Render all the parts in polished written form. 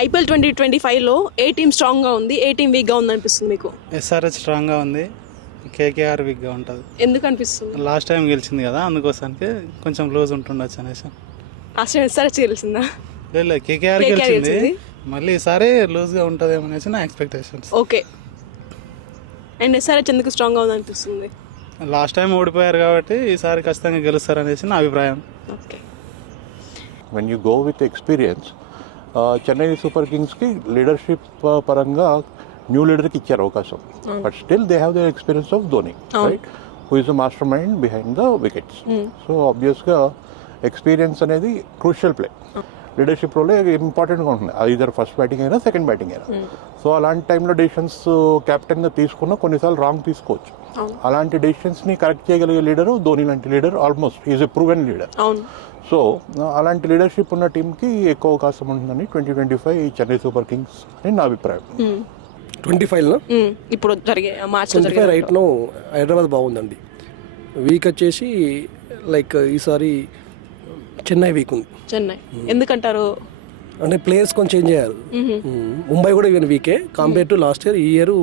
IPL 2025లో ఏ team స్ట్రాంగ్గా ఉంది, ఏ team వీక్గా ఉంది అనిపిస్తుంది మీకు? ఎస్ఆర్హెచ్ స్ట్రాంగ్గా ఉంది, కేకేఆర్ వీక్గా ఉంటుంది. ఎందుకు అనిపిస్తుంది? లాస్ట్ టైం గెలిచింది కదా, అందుకోసానికి కొంచెం లూజ్ ఉంటుండొచ్చు అనేసి. లాస్ట్ టైం ఎస్ఆర్హెచ్ గెలిచిందా? లేదు, కేకేఆర్ గెలిచింది, మళ్ళీ ఈసారి లూజ్గా ఉంటుందేమో అనేసి నా ఎక్స్పెక్టేషన్స్. ఓకే. అండ్ ఎస్ఆర్హెచ్ ఎందుకు స్ట్రాంగ్గా ఉంది అనిపిస్తుంది? లాస్ట్ టైం ఓడిపోయారు కాబట్టి ఈసారి ఖచ్చితంగా గెలుస్తారనేసి నా అభిప్రాయం. Okay. When you go with experience, Chennai super కింగ్స్కి లీడర్షిప్ పరంగా న్యూ లీడర్కి ఇచ్చారు అవకాశం, but still they have the experience of Dhoni, right, who is the master mind behind the wickets. So ఆబ్వియస్గా ఎక్స్పీరియన్స్ అనేది క్రూషియల్ ప్లే, లీడర్షిప్ రోలే ఇంపార్టెంట్గా ఉంటుంది, ఐదర్ ఫస్ట్ బ్యాటింగ్ అయినా సెకండ్ బ్యాటింగ్ అయినా. సో అలాంటి టైంలో డెసిషన్స్ కెప్టెన్గా తీసుకున్న కొన్నిసార్లు రాంగ్ తీసుకోవచ్చు. అలాంటి డెసిషన్స్ని కరెక్ట్ చేయగలిగే లీడరు ధోని లాంటి leader, almost is a proven leader. So అలాంటి లీడర్షిప్ ఉన్న టీంకి ఎక్కువ అవకాశం ఉంటుందని 2025 చెన్నై సూపర్ కింగ్స్ అని నా అభిప్రాయం. 25లో ఇప్పుడు జరిగే మార్చ్ 25 రైట్ నో హైదరాబాద్ బాగుందండి. వీక్ వచ్చేసి లైక్ ఈసారి చెన్నై వీక్ ఉంది. చెన్నై ఎందుకంటారు? అంటే ప్లేయర్స్ కొంచెం చేంజ్ అయ్యారు. ముంబై కూడా even weak compare to last year. ఈ ఇయర్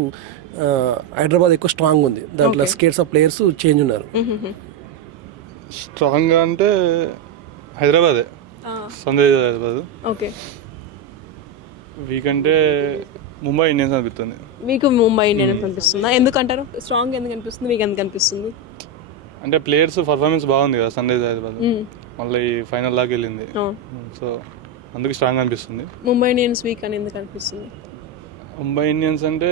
హైదరాబాద్ ఎక్కువ స్ట్రాంగ్ ఉంది, దాంట్లో స్కేట్స్ ఆఫ్ ప్లేయర్స్ చేంజ్ ఉన్నారు. స్ట్రాంగ్ అంటే హైదరాబాదే, Sunrisers Hyderabad. Okay. Weak అంటే ముంబై ఇండియన్స్ అనిపిస్తుంది. మీకు ముంబై ఇండియన్స్ అనిపిస్తుందా? ఎందుకంటారు స్ట్రాంగ్ ఎందుకు అనిపిస్తుంది, మీకు ఎందుకు అనిపిస్తుంది? అంటే ప్లేయర్స్ పర్ఫార్మెన్స్ బాగుంది కదా సన్ రైజర్స్ హైదరాబాద్, మళ్ళీ ఫైనల్ దాకా వెళ్ళింది, సో అందుకు స్ట్రాంగ్ అనిపిస్తుంది. ముంబై ఇండియన్స్ వీక్ అని ఎందుకు అనిపిస్తుంది? ముంబై ఇండియన్స్ అంటే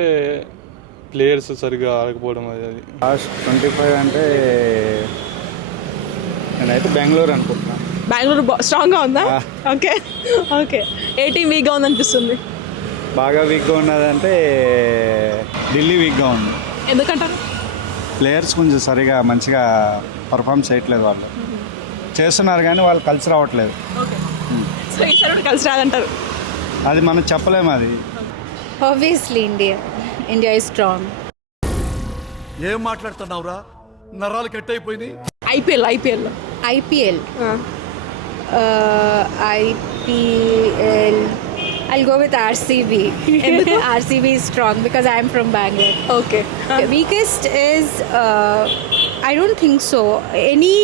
ప్లేయర్స్ సరిగ్గా ఆడకపోవడం అది. లాస్ట్ 25 అంటే నేనైతే బెంగళూరు అనుకుంటున్నాను. బెంగళూరు స్ట్రాంగ్గా ఉందా? ఓకే. ఓకే. ఏ టీం వీక్గా ఉంది అనిపిస్తుంది? బాగా వీక్గా ఉన్నదంటే ఢిల్లీ వీక్గా ఉంది. ఎందుకంటారు? ప్లేయర్స్ కొంచెం సరిగా మంచిగా పర్ఫామ్ చేయట్లేదు, వాళ్ళు చేస్తున్నారు కానీ వాళ్ళు కలిసి రావట్లేదు. సో ఈసారి కూడా కలిసి రాదంటారు? అది మనం చెప్పలేము. అది ఆబ్వియస్లీ ఇండియా ఇస్ స్ట్రాంగ్. ఏం మాట్లాడుతున్నావురా, నరాలు కట్ అయిపోయింది. IPL I'll go with RCB. RCB is strong because I am from Bangalore. Okay. Weakest is I don't think so. Any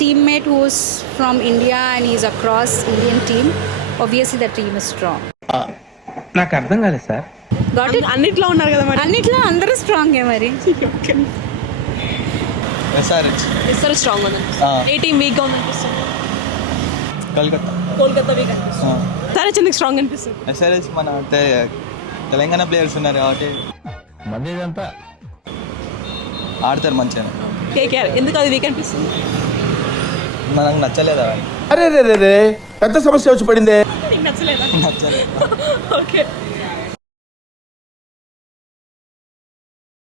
teammate who's from India and he's across Indian team, obviously the team is strong. నాకు అర్థం కాలేదు sir. Got it? అన్నిట్లో ఉన్నారు కదా మరి. అన్నిట్లో అందరూ strong మరి. ఎస్ఆర్హెచ్ స్ట్రాంగ్ ఉంది. ఏ టీం వీక్గా ఉంది అనిపిస్తుంది? కోల్కతా వీక్ అనిపిస్తుంది. ఎస్ఆర్హెచ్ ఎందుకు స్ట్రాంగ్ అనిపిస్తుంది? ఎస్ఆర్హెచ్ మన తెలంగాణ ప్లేయర్స్ ఉన్నారు కాబట్టి మంచిదంతా ఆడతారు మంచిగా. కేకేఆర్ ఎందుకు అది వీక్ అనిపిస్తుంది? నాకు నచ్చలేదా? అరే రే రే రే, పెద్ద సమస్య వచ్చి పడిందే. నచ్చలేదా? నచ్చలేదు. ఓకే.